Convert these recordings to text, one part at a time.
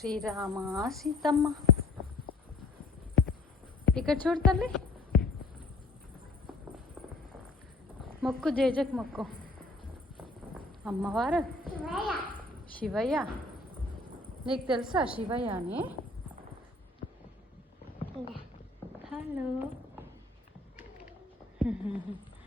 శ్రీరామ సీతమ్మ. ఇక్కడ చూడు తల్లి. మొక్కు జేజక్ మొక్కు. అమ్మవారు. శివయ్య. నీకు తెలుసా శివయ్య అని? హలో.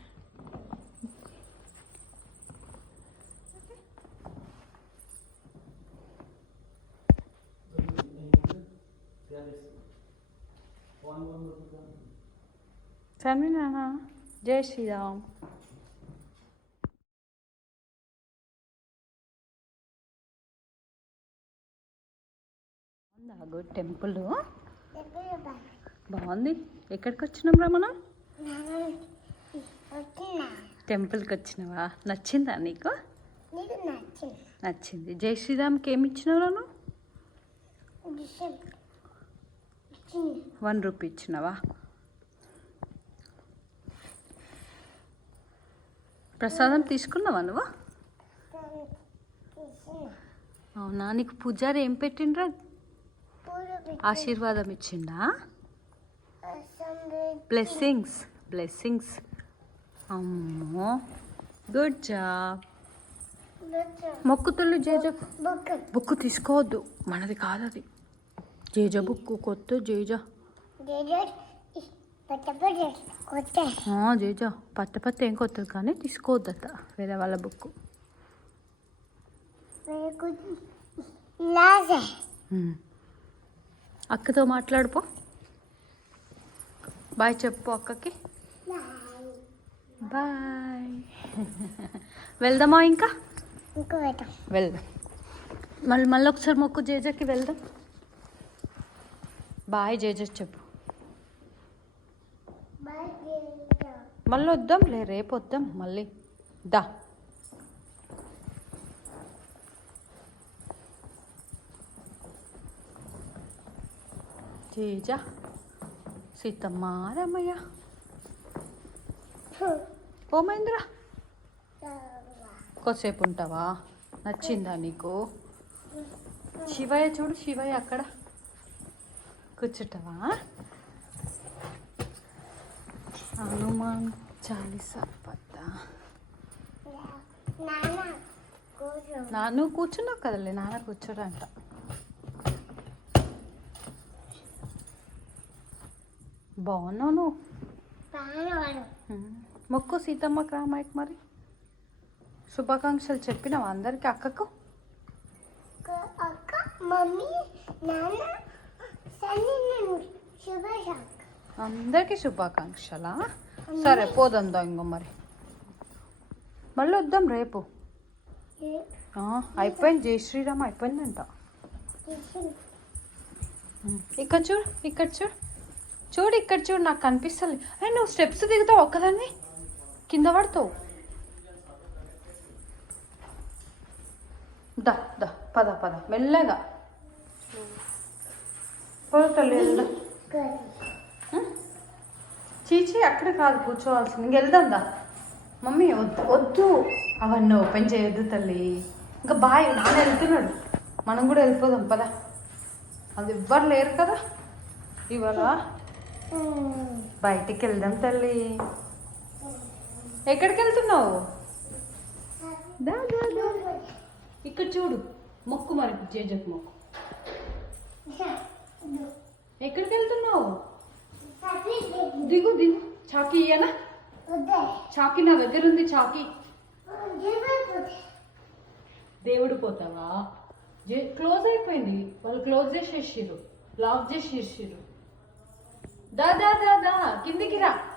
చదివినా జై శ్రీరామ్ గుడ్ టెంపుల్? బాగుంది. ఎక్కడికి వచ్చినాం రా మనం టెంపుల్కి వచ్చినావా? నచ్చిందా నీకు? నీకు నచ్చింది? జై శ్రీరామ్కి ఏమి ఇచ్చినావు నువ్వు వన్ రూపీ ఇచ్చినావా? ప్రసాదం తీసుకున్నావా నువ్వు? అవునా నీకు పూజారి ఏం పెట్టిండ్రా? ఆశీర్వాదం ఇచ్చిండా? బ్లెస్సింగ్స్ బ్లెస్సింగ్స్ అమ్మో గుడ్ జాబ్ మొక్కుతుళ్ళు జేజ బుక్ బుక్ తీసుకోవద్దు మనది కాదు అది జేజ బుక్ కొత్త జేజ పట్టపడి కొత్త ఆ, జేజ పత్త పత్త ఏం కొత్తది కానీ తీసుకోవద్దట వేరే వాళ్ళ బుక్. అక్కతో మాట్లాడుపో బాయ్ చెప్పు అక్కకి బాయ్ వెళ్దామా ఇంకా ఇంకో పెట్టం వెళ్దాం మళ్ళీ మళ్ళీ ఒకసారి మొక్కు జేజకి వెళ్దాం బాయ్ జేజ చెప్పు. మళ్ళీ వద్దాం లే రేపు వద్దాం మళ్ళీ. దా. జేజ సీతమ్మ రమయ్య. ఓ మహేంద్ర. కొద్దిసేపు ఉంటావా? నచ్చిందా నీకు? శివయ్య చూడు శివయ్య అక్కడ. కూర్చుంటావా? హనుమాన్ చాలీసా పద్ద? నా నువ్వు కూర్చున్నావు కదలే నాన్న కూర్చోడంట. బాగున్నావు నువ్వు. మొక్కు సీతమ్మకి రామాయక్ మరి? శుభాకాంక్షలు చెప్పినావా అందరికి అక్కకు? అక్క మమ్మీ నాన్న అందరికి శుభాకాంక్షలా? సరే పోదందా ఇంకో మరి. మళ్ళీ వద్దాం రేపు. అయిపోయింది జై శ్రీరామ్ అయిపోయిందంట. ఇక్కడ చూడు ఇక్కడ చూడు. చూడు ఇక్కడ చూడు నాకు కనిపిస్తుంది అరే నువ్వు స్టెప్స్ దిగుతావు ఒక్కదాన్ని? కింద పడతావు. దా దా పద పద. మెల్లగా. పోతలే వెళ్దాం చీచి అక్కడ కాదు కూర్చోవాల్సింది. ఇంక వెళ్దాం దా మమ్మీ వద్దు. వద్దు. అవన్నీ ఓపెన్ చేయొద్దు తల్లి. ఇంకా బాయ్ నాన్న వెళ్తున్నాడు. మనం కూడా వెళ్ళిపోదాం పద. అది ఎవ్వరు లేరు కదా. ఇవాళ బయటికి వెళ్దాం తల్లి. ఎక్కడికి వెళ్తున్నావు? ఇక్కడ చూడు. మొక్కు మరి జేజకు మొక్కు. ఎక్కడికి వెళ్తున్నావు? దిగు దిగు. చాకీ ఇయ్యనా? చాకీ నా దగ్గర ఉంది చాకీ. దేవుడు పోతావా? క్లోజ్ అయిపోయింది. వాళ్ళు క్లోజ్ చేసేసిర్రు. లాక్ చేసేసిర్రు. దా దా దా దా. కిందికి రా.